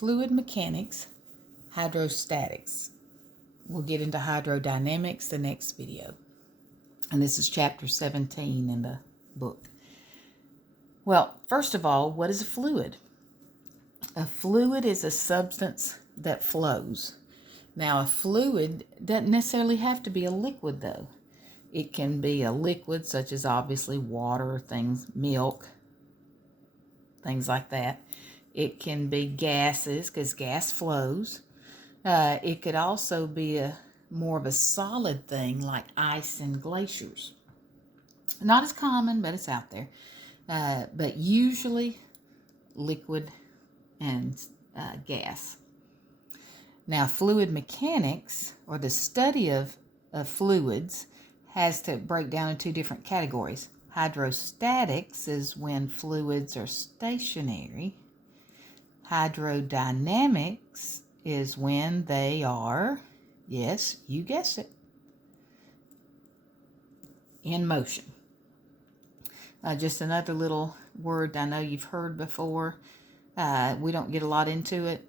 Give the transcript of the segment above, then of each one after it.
fluid mechanics, hydrostatics. We'll get into hydrodynamics the next video. And this is chapter 17 in the book. Well, first of all, what is a fluid? A fluid is a substance that flows. Now, a fluid doesn't necessarily have to be a liquid, though. It can be a liquid, such as obviously water, things, milk, things like that. It can be gases, because gas flows. It could also be more of a solid thing, like ice and glaciers. Not as common, but it's out there. But usually liquid and gas. Now, fluid mechanics, or the study of fluids, has to break down in two different categories. Hydrostatics is when fluids are stationary. Hydrodynamics is when they are, yes, you guessed it, in motion. Just another little word I know you've heard before. We don't get a lot into it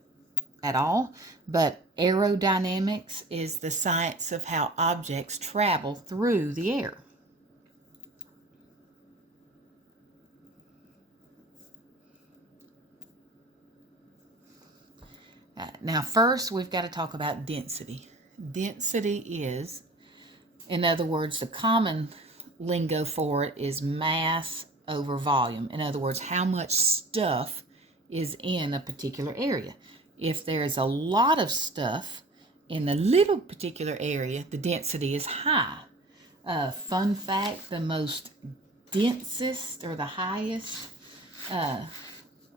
at all, but aerodynamics is the science of how objects travel through the air. Now, first, we've got to talk about density. Density is, in other words, the common lingo for it is mass over volume. In other words, how much stuff is in a particular area. If there's a lot of stuff in a little particular area, the density is high. Fun fact, the most densest or the highest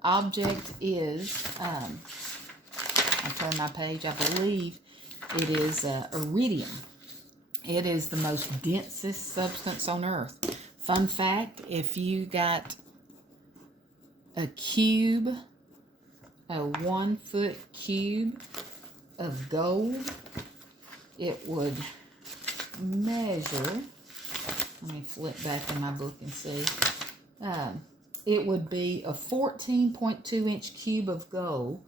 object is, I turn my page, I believe it is iridium. It is the most densest substance on Earth. Fun fact, if you got a cube, a 1 foot cube of gold, it would measure, let me flip back in my book and see, it would be a 14.2 inch cube of gold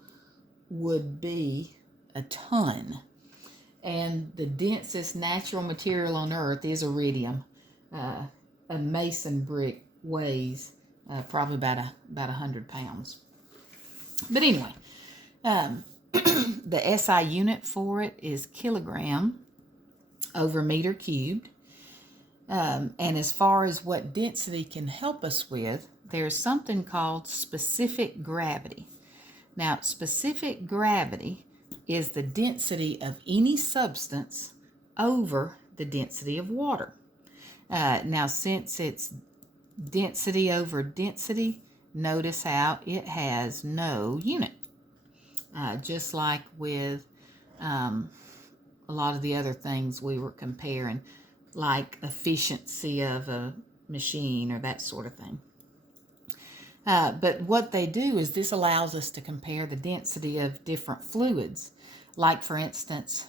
would be a ton. And the densest natural material on Earth is iridium. A mason brick weighs probably about 100 pounds. But anyway, the SI unit for it is kilogram over meter cubed. And as far as what density can help us with, there's something called specific gravity. Now, specific gravity is the density of any substance over the density of water. Now, since it's density over density, notice how it has no unit. Just like with a lot of the other things we were comparing, like efficiency of a machine or that sort of thing. But what they do is this allows us to compare the density of different fluids. Like, for instance,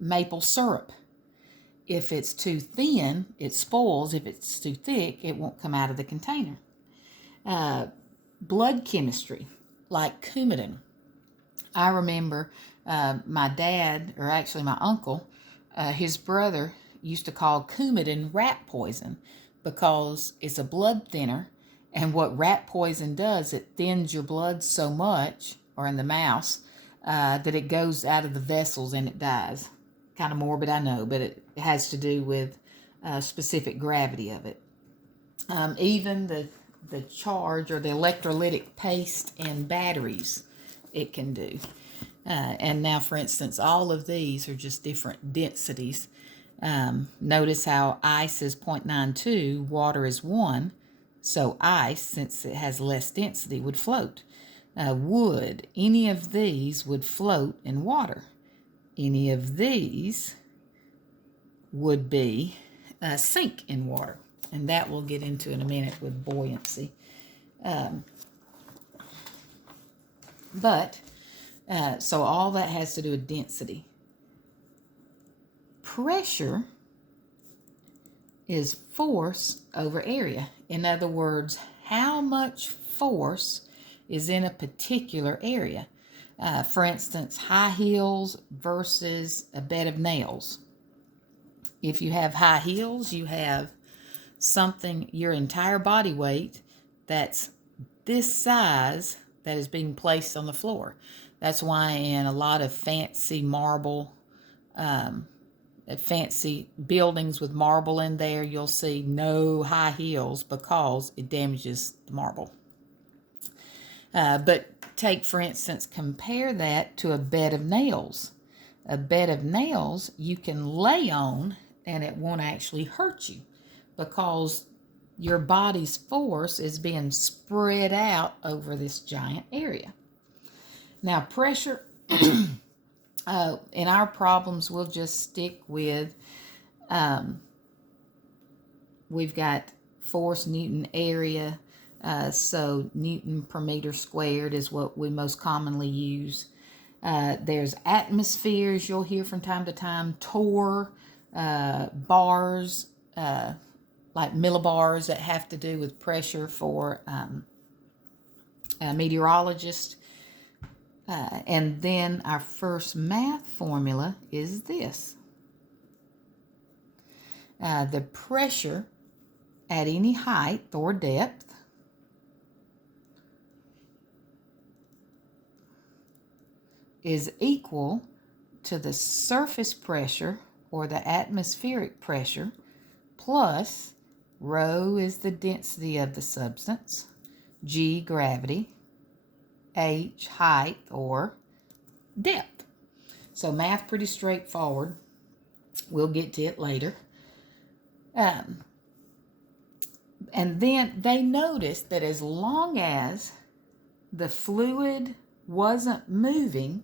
maple syrup. If it's too thin, it spoils. If it's too thick, it won't come out of the container. Blood chemistry, like Coumadin. I remember my dad, or actually my uncle, his brother used to call Coumadin rat poison because it's a blood thinner. And what rat poison does, it thins your blood so much, or in the mouse, that it goes out of the vessels and it dies. Kind of morbid, I know, but it has to do with specific gravity of it. Even the charge or the electrolytic paste in batteries, it can do. And now, for instance, all of these are just different densities. Notice how ice is 0.92, water is 1. So ice, since it has less density, would float. Wood, any of these would float in water. Any of these would be sink in water. And that we'll get into in a minute with buoyancy. So all that has to do with density. Pressure is force over area. In other words, how much force is in a particular area. For instance, high heels versus a bed of nails. If you have high heels, you have something, your entire body weight that's this size that is being placed on the floor. That's why in a lot of fancy marble, fancy buildings with marble in there, you'll see no high heels because it damages the marble. But take, for instance, compare that to a bed of nails. A bed of nails you can lay on and it won't actually hurt you because your body's force is being spread out over this giant area. Now, pressure, in our problems, we'll just stick with, we've got force, Newton, area, so Newton per meter squared is what we most commonly use. There's atmospheres you'll hear from time to time, torr, bars, like millibars that have to do with pressure for a meteorologist. And then our first math formula is this. The pressure at any height or depth is equal to the surface pressure or the atmospheric pressure plus rho is the density of the substance, g gravity, h height or depth. So math pretty straightforward. We'll get to it later. And then they noticed that as long as the fluid wasn't moving,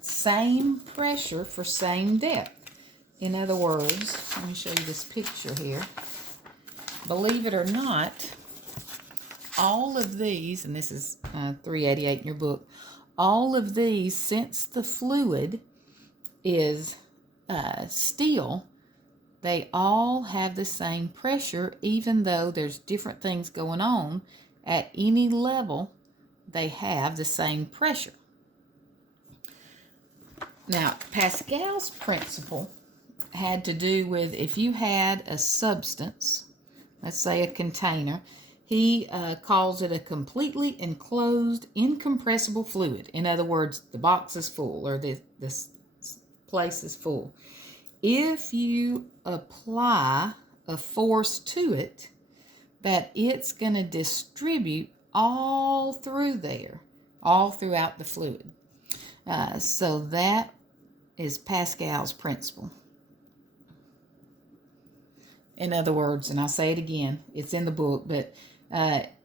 same pressure for same depth. In other words, let me show you this picture here. Believe it or not, all of these, and this is 388 in your book, all of these, since the fluid is steel, they all have the same pressure, even though there's different things going on. At any level, they have the same pressure. Now, Pascal's principle had to do with if you had a substance, let's say a container, he calls it a completely enclosed, incompressible fluid. In other words, the box is full or this place is full. If you apply a force to it, that it's going to distribute all through there, all throughout the fluid. So that is Pascal's principle. In other words, and I'll say it again, it's in the book, but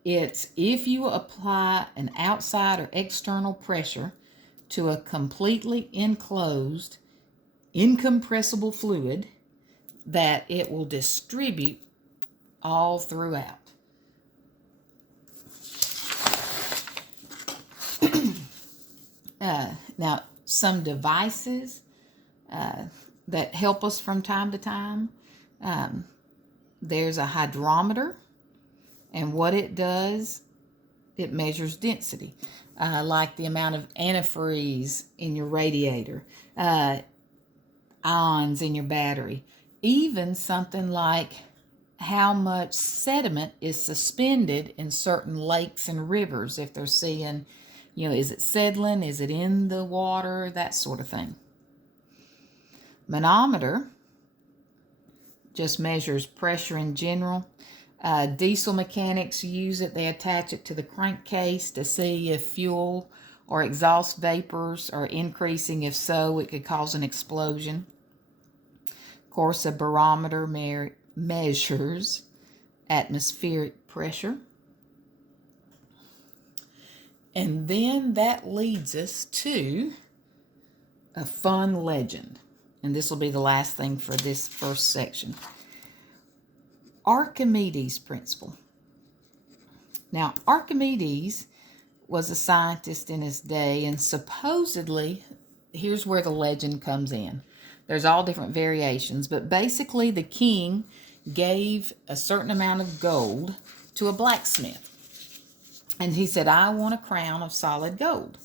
it's if you apply an outside or external pressure to a completely enclosed, incompressible fluid, that it will distribute all throughout. Now, some devices that help us from time to time, there's a hydrometer, and what it does, it measures density, like the amount of antifreeze in your radiator, ions in your battery, even something like how much sediment is suspended in certain lakes and rivers, if they're seeing, is it settling, is it in the water, that sort of thing. Manometer just measures pressure in general. Diesel mechanics use it. They attach it to the crankcase to see if fuel or exhaust vapors are increasing. If so, it could cause an explosion. Of course, a barometer measures atmospheric pressure. And then that leads us to a fun legend. And this will be the last thing for this first section. Archimedes' principle. Now, Archimedes was a scientist in his day, and supposedly, here's where the legend comes in. There's all different variations, but basically the king gave a certain amount of gold to a blacksmith. And he said, I want a crown of solid gold.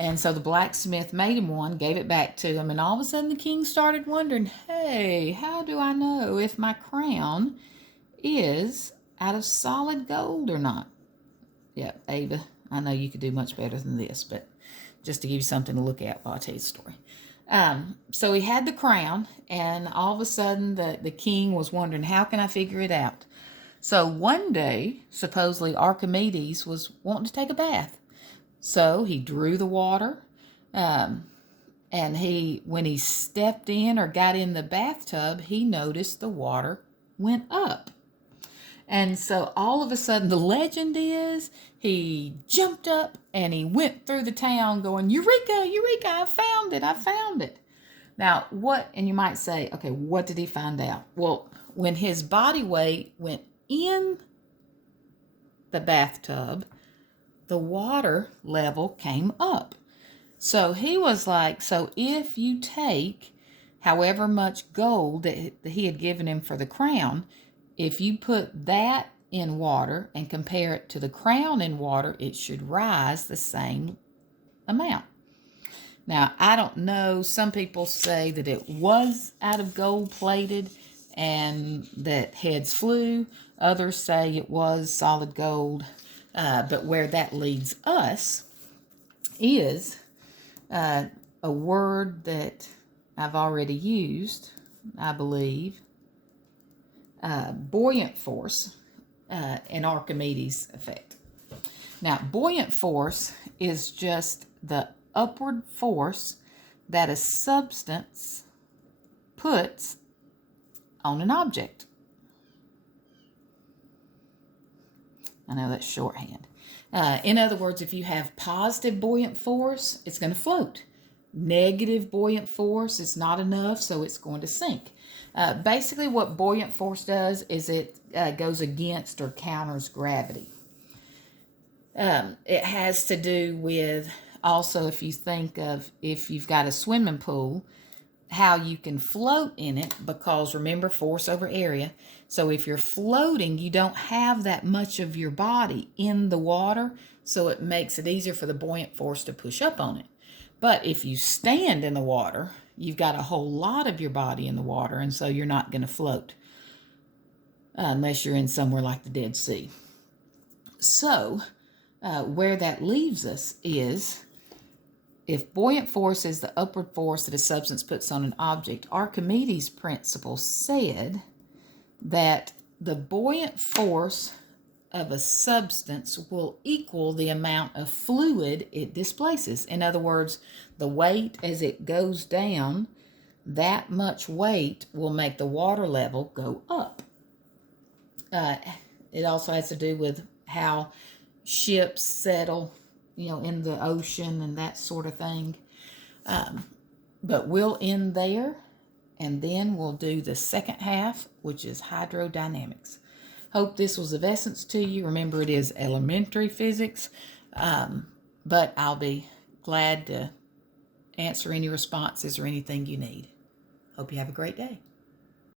And so the blacksmith made him one, gave it back to him, and all of a sudden the king started wondering, hey, how do I know if my crown is out of solid gold or not? Yeah, Ava, I know you could do much better than this, but just to give you something to look at while I tell you the story. So he had the crown, and all of a sudden the king was wondering, how can I figure it out? So one day, supposedly Archimedes was wanting to take a bath. So he drew the water, and when he stepped in or got in the bathtub, he noticed the water went up. And so all of a sudden, the legend is he jumped up and he went through the town going, Eureka, Eureka, I found it, I found it. Now, and you might say, okay, what did he find out? Well, when his body weight went in the bathtub, the water level came up. So he was like, so if you take however much gold that he had given him for the crown, if you put that in water and compare it to the crown in water, it should rise the same amount. Now, I don't know. Some people say that it was out of gold plated and that heads flew. Others say it was solid gold. But where that leads us is a word that I've already used, I believe, buoyant force in Archimedes' effect. Now, buoyant force is just the upward force that a substance puts on an object. I know that's shorthand. In other words, if you have positive buoyant force, it's going to float. Negative buoyant force is not enough, so it's going to sink. Basically, what buoyant force does is it goes against or counters gravity. It has to do with also, if you think of if you've got a swimming pool, how you can float in it, because remember, force over area. So if you're floating, you don't have that much of your body in the water, so it makes it easier for the buoyant force to push up on it. But if you stand in the water, you've got a whole lot of your body in the water, and so you're not going to float unless you're in somewhere like the Dead Sea. So where that leaves us is, if buoyant force is the upward force that a substance puts on an object, Archimedes' principle said that the buoyant force of a substance will equal the amount of fluid it displaces. In other words, the weight as it goes down, that much weight will make the water level go up. It also has to do with how ships settle, in the ocean and that sort of thing. But we'll end there, and then we'll do the second half, which is hydrodynamics. Hope this was of essence to you. Remember, it is elementary physics, but I'll be glad to answer any responses or anything you need. Hope you have a great day.